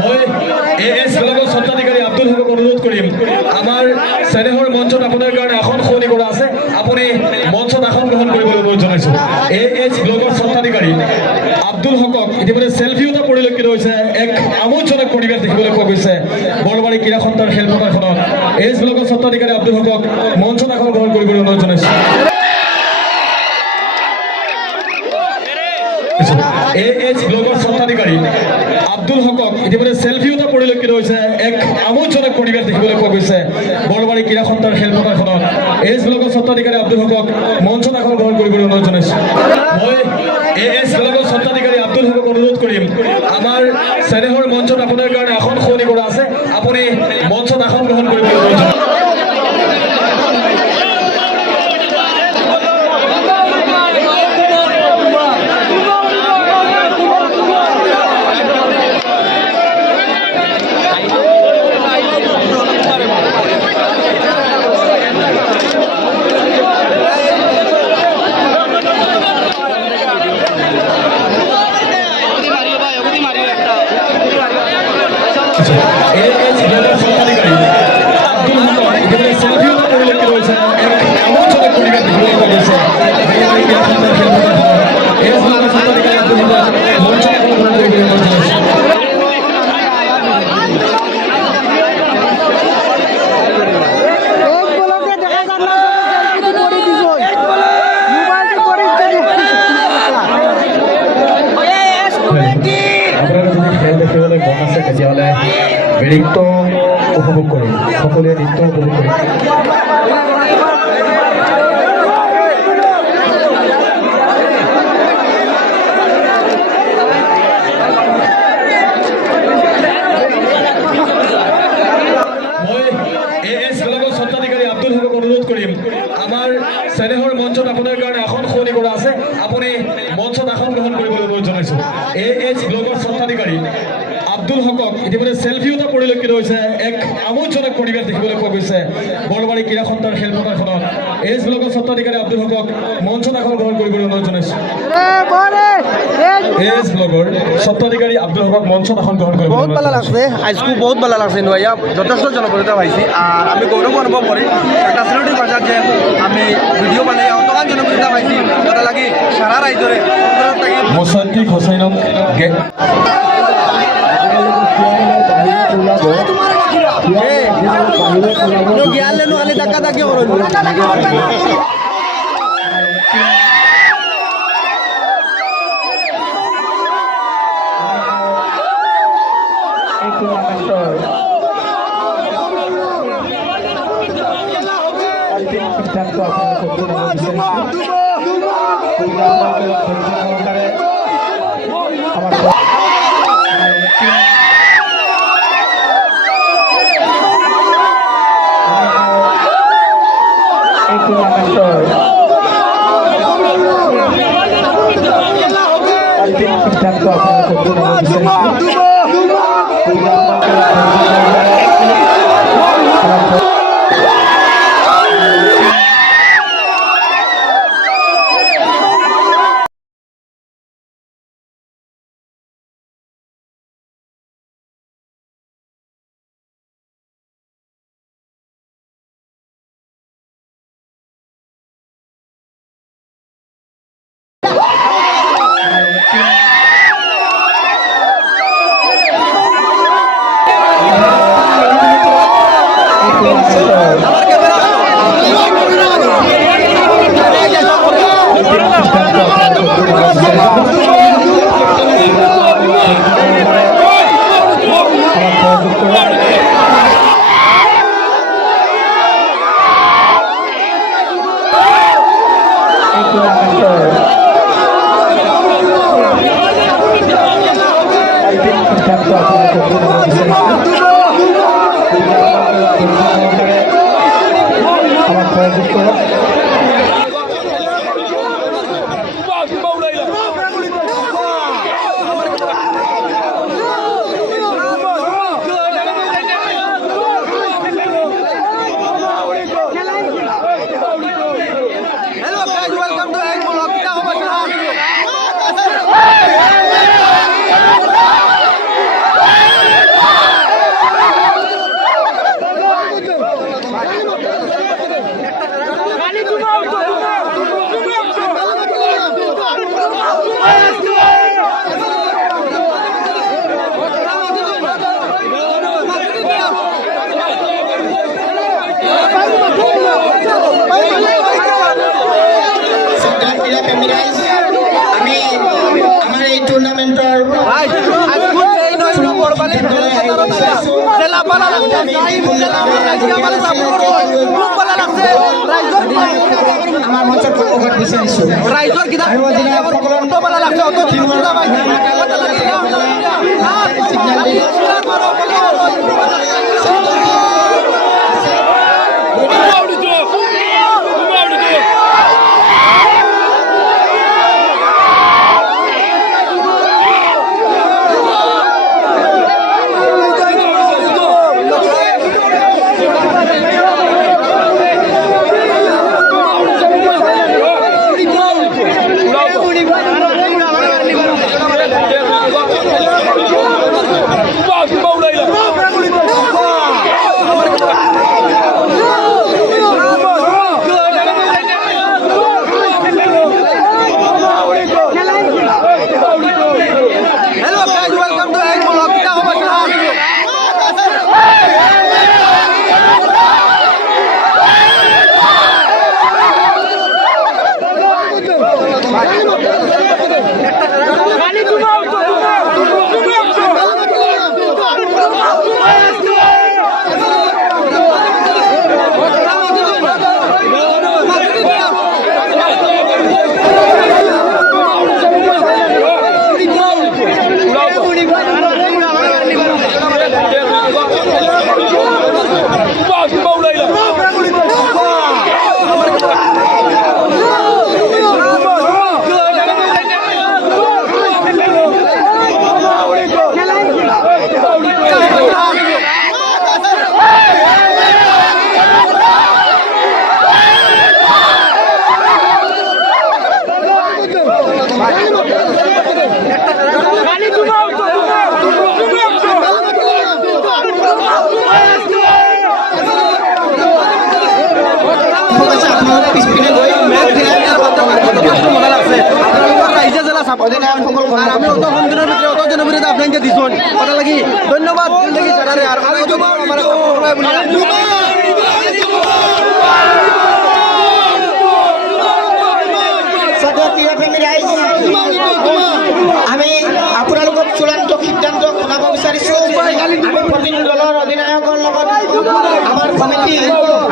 মই এএছ ব্লগৰ স্বত্বাধিকাৰী আব্দুল হকক অনুৰোধ কৰিম আমাৰ চেনেহৰ মঞ্চত আপোনাৰ কাৰণে আসন সলনি কৰা আছে আপুনি মঞ্চত আসন গ্ৰহণ কৰিবলৈ অনুৰোধ জনাইছোঁ এএছ ব্লগৰ স্বত্বাধিকাৰী আব্দুল হকক ইতিমধ্যে চেলফি এটা পৰিলক্ষিত হৈছে এক আমোদজনক পৰিৱেশ দেখিবলৈ পোৱা গৈছে বৰবাৰী ক্ৰীড়া সন্থাৰ খেলপথাৰখনত এএছ ব্লগৰ স্বত্বাধিকাৰী আব্দুল হকক মঞ্চত আসন গ্ৰহণ কৰিবলৈ অনুৰোধ জনাইছোঁ এএছ ব্লগৰ স্বত্বাধিকাৰী আব্দুল হকক ইতিমধ্যে চেলফি এটা পৰিলক্ষিত হৈছে এক আমোদজনক পৰিৱেশ দেখিবলৈ পোৱা গৈছে বৰবাৰী ক্ৰীড়া সন্থাৰ খেলপথাৰখনত এএছ ব্লগৰ স্বত্বাধিকাৰী আব্দুল হকক মঞ্চত আসন গ্ৰহণ কৰিবলৈ অনুৰোধ জনাইছোঁ মই এএছ ব্লগৰ স্বত্বাধিকাৰী আব্দুল হকক অনুৰোধ কৰিম আমাৰ চেনেহৰ মঞ্চত আপোনাৰ কাৰণে আসন সলনি কৰা আছে আপুনি মঞ্চত আসন গ্ৰহণ কৰিবলৈ অনুৰোধ জনাইছোঁ তেতিয়াহ'লে নৃত্য উপভোগ কৰিম সকলোৱে নৃত্য উপভোগ কৰিম মই এএছ ব্লগৰ স্বত্বাধিকাৰী আব্দুল হকক অনুৰোধ কৰিম আমাৰ চেনেহৰ মঞ্চত আপোনাৰ কাৰণে আসন সলনি কৰা আছে আপুনি মঞ্চত আসন গ্ৰহণ কৰিবলৈ অনুৰোধ জনাইছোঁ এএছ ব্লগৰ স্বত্বাধিকাৰী আব্দুল হকক ইতিমধ্যে চেলফি এটা পৰিলক্ষিত হৈছে এক আমোদজনক পৰিৱেশ দেখিবলৈ পোৱা গৈছে বৰবাৰী ক্ৰীড়া সন্থাৰ খেলপথাৰখনত এএছ ব্লগৰ স্বত্বাধিকাৰী আব্দুল হকক মঞ্চত আসন গ্ৰহণ কৰিবলৈ অনুৰোধ জনাইছোঁ এএছ ব্লগৰ স্বত্বাধিকাৰী আব্দুল হকক মঞ্চত আসন গ্ৰহণ কৰিব বহুত ভালো লাগছে আজকে বহুত ভালো লাগছে নয়া যথেষ্ট জনপ্রিয়তা পাইছি আর আমি গৌরব অনুভব করি একটা সিলেটি বাজার যে আমি ভিডিও বানাই অতগান জনপ্রিয়তা পাইছি তাতে লাগি সারা রাইজরে মোসাদ্দিক হোসেনক জ্ঞান লেনো আলি টাকা টাকি করো সিদ্ধান্ত আপনারা সম্পূর্ণ সিদ্ধান্ত আপনারা সম্পূর্ণ টুৰ্ণামেণ্টৰ আমাৰ মঞ্চত প্ৰকাশ বিচাৰিছোঁ ৰাইজৰ কিনা আমি অত সন্দিনের ভিতরে অত জনপ্রিয়তা আপনাকে দিছুন কথা লাগি ধন্যবাদ লাগি জানারে আর আমি আপোনালোকক চূড়ান্ত সিদ্ধান্ত শুনাব বিচাৰিছোঁ আমি প্ৰতিনিধি দলৰ অধিনায়কৰ লগত আমাৰ কমিটি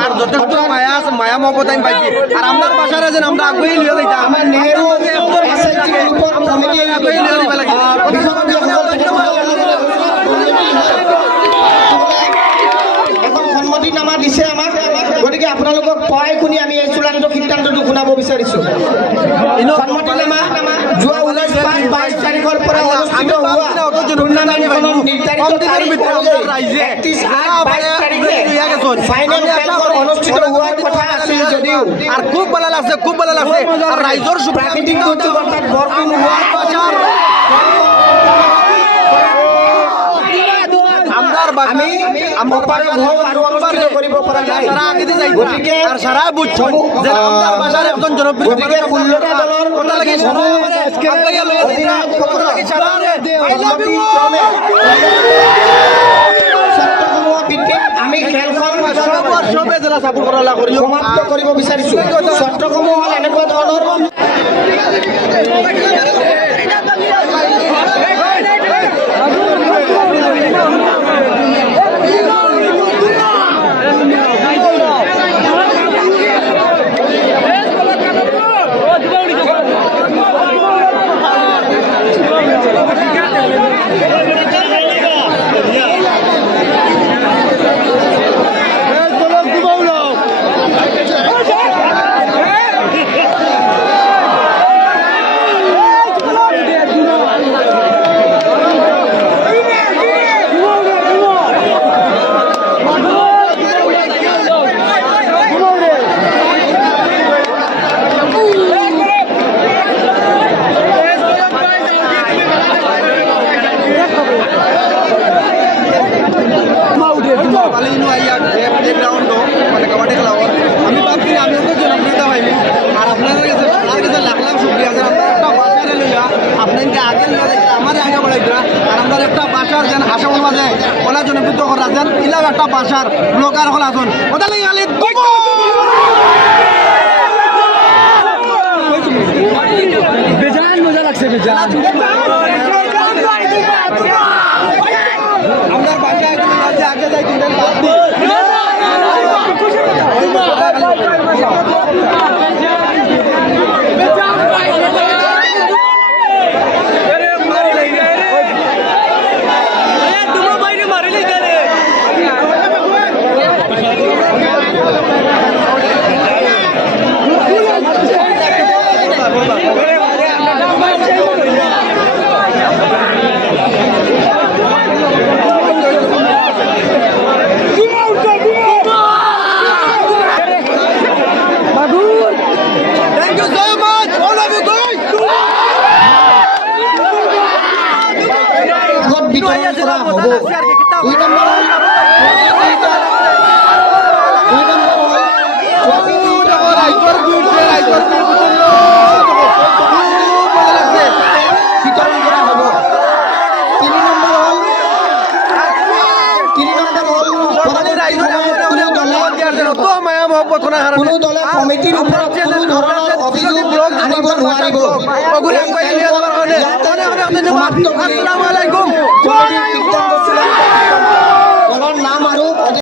আৰ যথেষ্ট মায়া আছে মায়া মহব্বত আমি পাইছি আৰ আপনাৰ বাসাৰে যেন আমৰা আগুয়ে লিয়ে যাইতাম আমাৰ নেহেৰু SLG গ্ৰুপৰ কমিটিৰ আগুয়ে লিয়ে দিব লাগে এখন সন্মতিনামা দিছে আমাক গতিকে আপোনালোকক পঢ়াই শুনি আমি এই চূড়ান্ত সিদ্ধান্তটো শুনাব বিচাৰিছোঁ সন্মতিনামা যোৱা 19/5/22 তাৰিখৰ পৰা অনুষ্ঠিত হোৱা টুৰ্ণামেণ্টখনত নিৰ্ধাৰিত তাৰিখলৈকে 31/8/22 তাৰিখে ফাইনেল খেলখন অনুষ্ঠিত হোৱাৰ কথা আছিল যদিও আৰ খুব ভালো লাগছে আৰ ৰাইজৰ প্ৰাকৃতিক দুৰ্যোগ অৰ্থাৎ বৰষুণ হোৱাৰ আমি অপাৰগ হওঁ আৰু অনুষ্ঠিত কৰিব পৰা নাই গতিকে সাৰা বুঝছো যে আমাৰ বাসাৰ একজন জনপ্ৰিয় গতিকে 16টা দলৰ কথা লাগি চৰ্তসমূহৰ ভিত্তিত আমি খেলখন সবে জেলা চাপৰ কৰা কৰি সমাপ্ত কৰিব বিচাৰিছোঁ চৰ্তসমূহ হ'ল এনেকুৱা ধৰণৰ আমি ভাবছি আমি তো জনপ্রিয়তা পাইনি আর আপনাদের কাছে লাখ লাখ শুক্রিয়া আছে আমরা একটা বাসারে লইয়া আপনাকে আগে লইয়া যাইতে আমার আগে বাড়াইতরা আর আমরা একটা বাসার যেন আসামের মাঝে ওলা জনপ্রিয় করা যেন ইলাও একটা বাসার ব্লকার হল আসুন ওটা লাগি আলি বেজান মজা লাগছে বেজান অত মায়া মহব্বত কোনা কারণে কোনো দলে কমিটিৰ ওপৰত কোনো ধৰণৰ অভিযোগ আনিব নোৱাৰিব। ওগুলো একবাৰ নিয়ে যাবাৰ কাৰণে অনেক অনেক ধন্যবাদ। আসসালামু আলাইকুম।